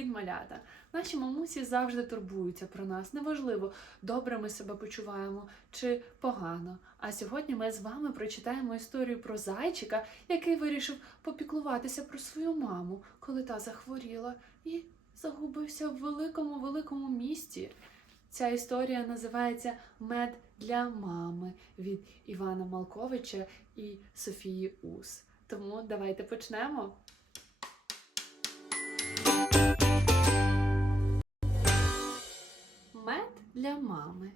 Привіт, малята! Наші мамусі завжди турбуються про нас. Неважливо, добре ми себе почуваємо чи погано. А сьогодні ми з вами прочитаємо історію про зайчика, який вирішив попіклуватися про свою маму, коли та захворіла, і загубився в великому великому місті. Ця історія називається Мед для мами від Івана Малковича і Софії Ус. Тому давайте почнемо. Мед для мами.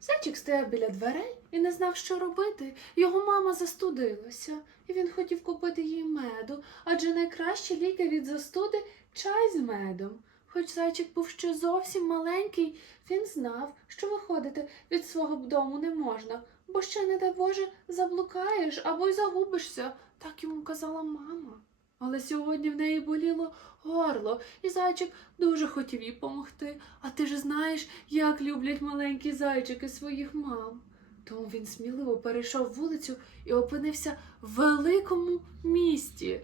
Зайчик стояв біля дверей і не знав, що робити. Його мама застудилася, і він хотів купити їй меду, адже найкращі ліки від застуди чай з медом. Хоч зайчик був ще зовсім маленький, він знав, що виходити від свого дому не можна, бо ще, не дай Боже, заблукаєш або й загубишся, так йому казала мама. Але сьогодні в неї боліло горло, і зайчик дуже хотів їй помогти. А ти ж знаєш, як люблять маленькі зайчики своїх мам. Тому він сміливо перейшов вулицю і опинився в великому місті.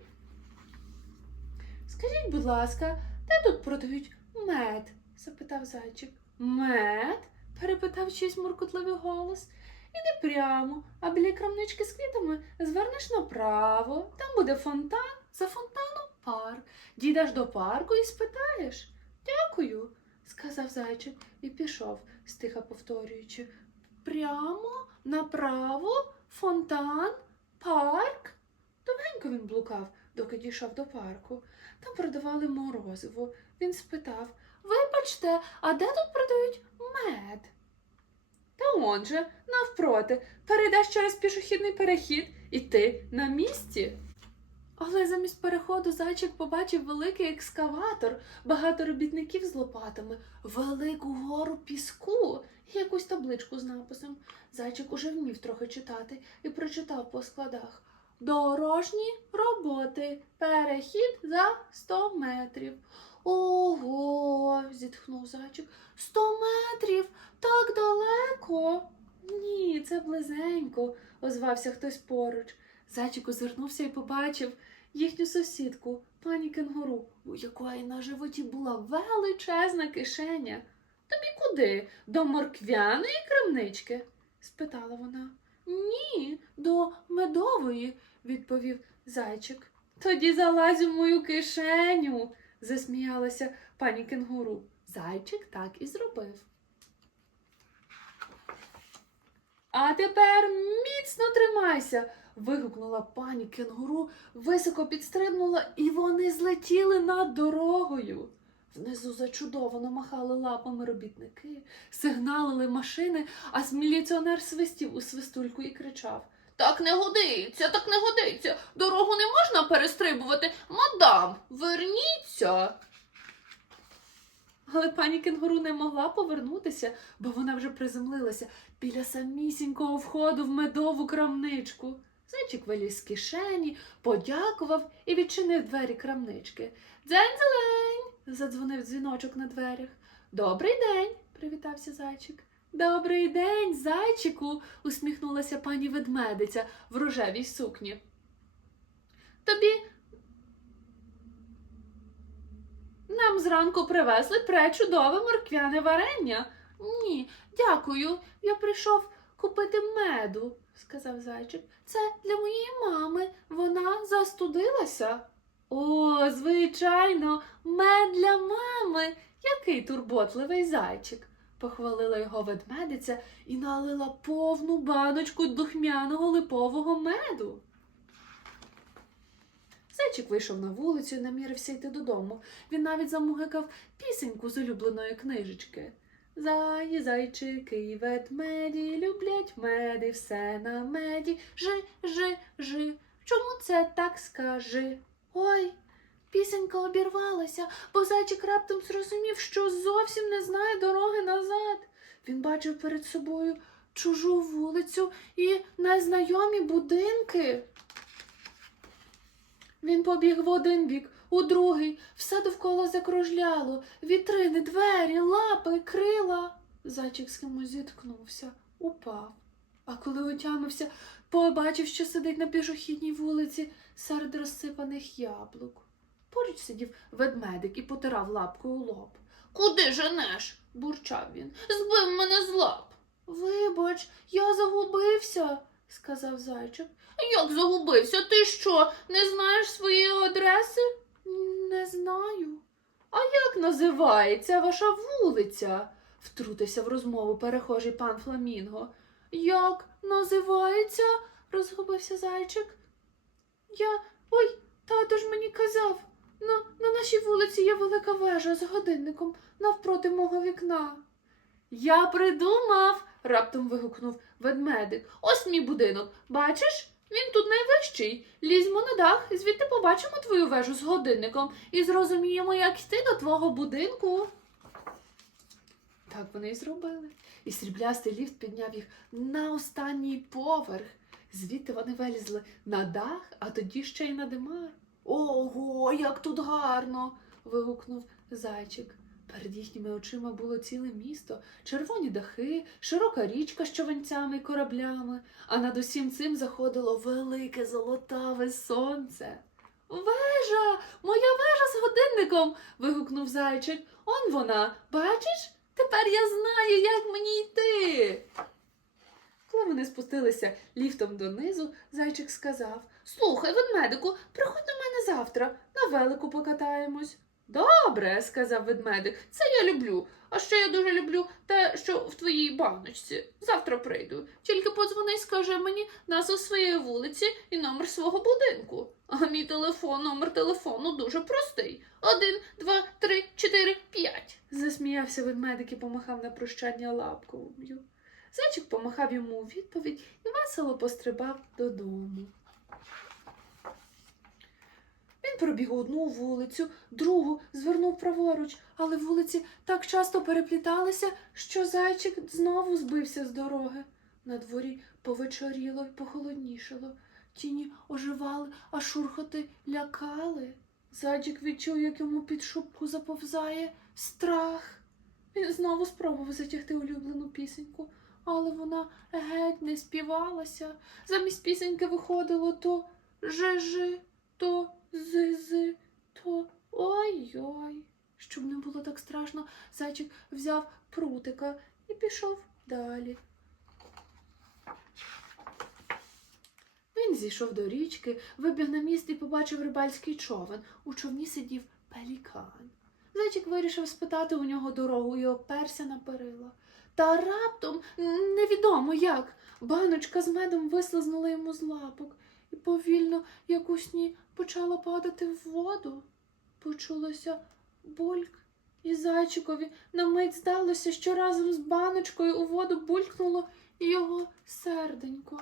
Скажіть, будь ласка, де тут продають мед? запитав зайчик. Мед? перепитав чийсь муркотливий голос. Іди прямо, а біля крамнички з квітами звернеш направо. Там буде фонтан, за фонтаном парк. Дійдеш до парку і спитаєш. Дякую, сказав зайчик і пішов, стиха повторюючи. Прямо, направо, фонтан, парк. Довгенько він блукав, доки дійшов до парку. Там продавали морозиво. Він спитав Вибачте, а де тут продають мед? Та он же, навпроти, перейдеш через пішохідний перехід і ти на місці. Але замість переходу зайчик побачив великий екскаватор, багато робітників з лопатами, велику гору піску і якусь табличку з написом. Зайчик уже вмів трохи читати і прочитав по складах. Дорожні роботи. Перехід за 100 метрів. Ого, зітхнув зайчик. Сто метрів так далеко. Ні, це близенько, озвався хтось поруч. Зайчик озирнувся і побачив їхню сусідку, пані кенгуру, у якої на животі була величезна кишеня. Тобі куди? До морквяної крамнички? спитала вона. Ні, до медової, відповів зайчик. Тоді залазь у мою кишеню, засміялася пані кенгуру. Зайчик так і зробив. А тепер міцно тримайся. Вигукнула пані кенгуру, високо підстрибнула, і вони злетіли над дорогою. Внизу зачудовано махали лапами робітники, сигналили машини, а міліціонер свистів у свистульку і кричав Так не годиться, так не годиться. Дорогу не можна перестрибувати. Мадам, верніться. Але пані кенгуру не могла повернутися, бо вона вже приземлилася біля самісінького входу в медову крамничку. Зайчик виліз з кишені, подякував і відчинив двері крамнички. Дзень-зелень! задзвонив дзвіночок на дверях. Добрий день, привітався зайчик. Добрий день, зайчику, усміхнулася пані ведмедиця в рожевій сукні. Тобі нам зранку привезли пречудове морквяне варення. Ні, дякую, я прийшов купити меду, сказав зайчик. Це для моєї мами. Вона застудилася. О, звичайно, мед для мами. Який турботливий зайчик, похвалила його ведмедиця і налила повну баночку духмяного липового меду. Зайчик вийшов на вулицю і намірився йти додому. Він навіть замугикав пісеньку з улюбленої книжечки. Заї, зайчики ведмеді люблять меди, все на меді. Жи, жи, жи. Чому це так скажи? Ой, пісенька обірвалася, бо зайчик раптом зрозумів, що зовсім не знає дороги назад. Він бачив перед собою чужу вулицю і незнайомі будинки. Він побіг в один бік, у другий, все довкола закружляло, вітрини, двері, лапи, крила. Зайчик з кимось зіткнувся, упав. А коли отямився, побачив, що сидить на пішохідній вулиці серед розсипаних яблук. Поруч сидів ведмедик і потирав лапкою лоб. Куди женеш? бурчав він. Збив мене з лап. Вибач, я загубився, сказав зайчик. Як загубився? Ти що, не знаєш своєї адреси? Не знаю. А як називається ваша вулиця? Втрутився в розмову перехожий пан Фламінго. Як називається? розгубився зайчик. Я. Ой, тато ж мені казав. На, на нашій вулиці є велика вежа з годинником навпроти мого вікна. Я придумав. раптом вигукнув ведмедик. Ось мій будинок. Бачиш? Він тут найвищий. Лізьмо на дах, звідти побачимо твою вежу з годинником і зрозуміємо, як йти до твого будинку. Так вони й зробили. І сріблястий ліфт підняв їх на останній поверх. Звідти вони вилізли на дах, а тоді ще й на димар. Ого, як тут гарно. вигукнув зайчик. Перед їхніми очима було ціле місто, червоні дахи, широка річка з човенцями й кораблями, а над усім цим заходило велике золотаве сонце. Вежа, моя вежа з годинником. вигукнув зайчик. Он вона, бачиш? Тепер я знаю, як мені йти. Коли вони спустилися ліфтом донизу, зайчик сказав Слухай, ведмедику, приходь до мене завтра, на велику покатаємось. Добре, сказав ведмедик, це я люблю. А ще я дуже люблю те, що в твоїй баночці. Завтра прийду. Тільки подзвони й скажи мені назву своєї вулиці і номер свого будинку. А мій телефон, номер телефону дуже простий. Один, два, три, чотири, п'ять. Засміявся ведмедик і помахав на прощання лапкою. Зайчик помахав йому у відповідь і весело пострибав додому. Він пробіг одну вулицю, другу звернув праворуч, але вулиці так часто перепліталися, що зайчик знову збився з дороги. На дворі повечоріло й похолоднішало. Тіні оживали, а шурхоти лякали. Зайчик відчув, як йому під шубку заповзає страх. Він знову спробував затягти улюблену пісеньку, але вона геть не співалася. Замість пісеньки виходило то жи-жи, то зи-зи, то ой-ой. Щоб не було так страшно, зайчик взяв прутика і пішов далі. Він зійшов до річки, вибіг на міст і побачив рибальський човен. У човні сидів пелікан. Зайчик вирішив спитати у нього дорогу і оперся на перила. Та раптом, невідомо як, баночка з медом вислизнула йому з лапок і повільно, як у сні, почала падати в воду. Почулося бульк, і зайчикові на мить здалося, що разом з баночкою у воду булькнуло його серденько.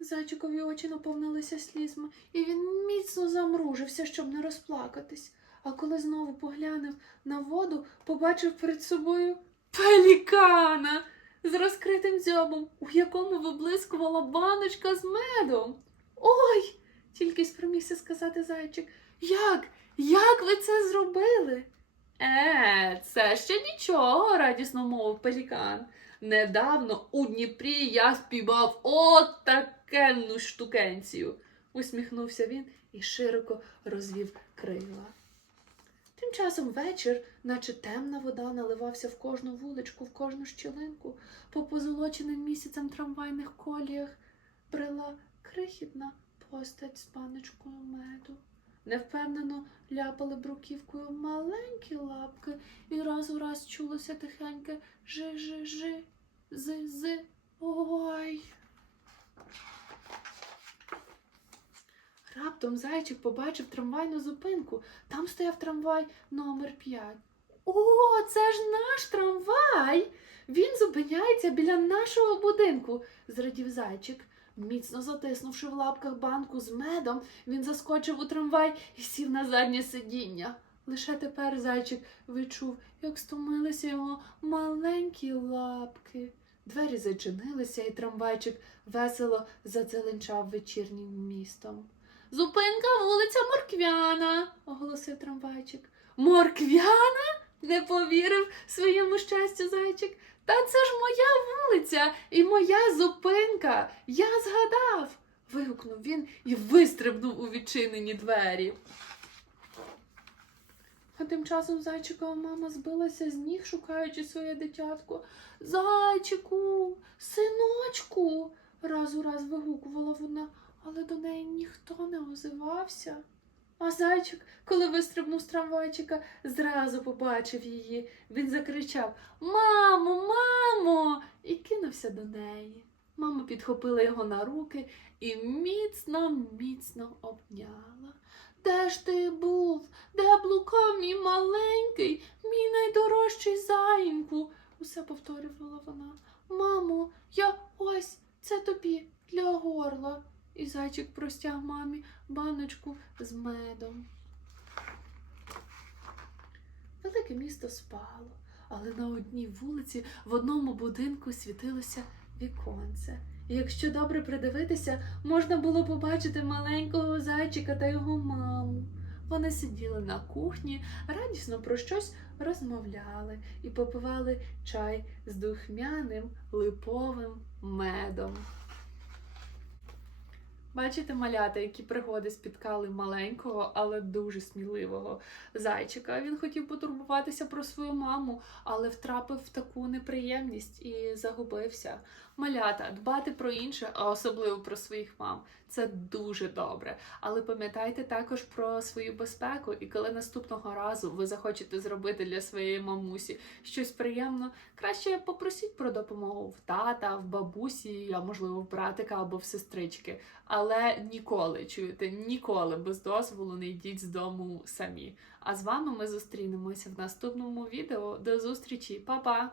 Зайчикові очі наповнилися слізьми, і він міцно замружився, щоб не розплакатись. А коли знову поглянув на воду, побачив перед собою пелікана з розкритим дзьобом, у якому виблискувала баночка з медом. Ой! тільки спромігся сказати зайчик. Як? Як ви це зробили? Е, це ще нічого, радісно мовив пелікан. Недавно у Дніпрі я співав от такенну штукенцію, усміхнувся він і широко розвів крила. Тим часом вечір, наче темна вода, наливався в кожну вуличку, в кожну щілинку. По позолоченим місяцем трамвайних коліях брела крихітна постать з паночкою меду. Невпевнено ляпали бруківкою маленькі лапки, і раз у раз чулося тихеньке жи-жи-жи, зи-зи, ой. Раптом зайчик побачив трамвайну зупинку. Там стояв трамвай номер 5. О, це ж наш трамвай. Він зупиняється біля нашого будинку, зрадів зайчик. Міцно затиснувши в лапках банку з медом, він заскочив у трамвай і сів на заднє сидіння. Лише тепер зайчик відчув, як стомилися його маленькі лапки. Двері зачинилися, і трамвайчик весело задзеленчав вечірнім містом. Зупинка вулиця Морквяна, оголосив трамвайчик. Морквяна? не повірив своєму щастю зайчик. Та це ж моя вулиця і моя зупинка. Я згадав. вигукнув він і вистрибнув у відчинені двері. А тим часом зайчикова мама збилася з ніг, шукаючи своє дитятко. Зайчику, синочку, раз у раз вигукувала вона, але до неї ніхто не озивався. А зайчик, коли вистрибнув з трамвайчика, зразу побачив її. Він закричав Мамо, мамо! і кинувся до неї. Мама підхопила його на руки і міцно, міцно обняла. Де ж ти був? Де блукав мій маленький, мій найдорожчий заїньку? усе повторювала вона. Мамо, я ось це тобі для горла. І зайчик простяг мамі баночку з медом. Велике місто спало, але на одній вулиці в одному будинку світилося віконце. І якщо добре придивитися, можна було побачити маленького зайчика та його маму. Вони сиділи на кухні, радісно про щось розмовляли і попивали чай з духмяним липовим медом. Бачите, малята, які пригоди спіткали маленького, але дуже сміливого зайчика. Він хотів потурбуватися про свою маму, але втрапив в таку неприємність і загубився. Малята, дбати про інше, а особливо про своїх мам, це дуже добре. Але пам'ятайте також про свою безпеку, і коли наступного разу ви захочете зробити для своєї мамусі щось приємно, краще попросіть про допомогу в тата, в бабусі, а можливо в братика або в сестрички. Але ніколи чуєте, ніколи без дозволу не йдіть з дому самі. А з вами ми зустрінемося в наступному відео. До зустрічі, Па-па!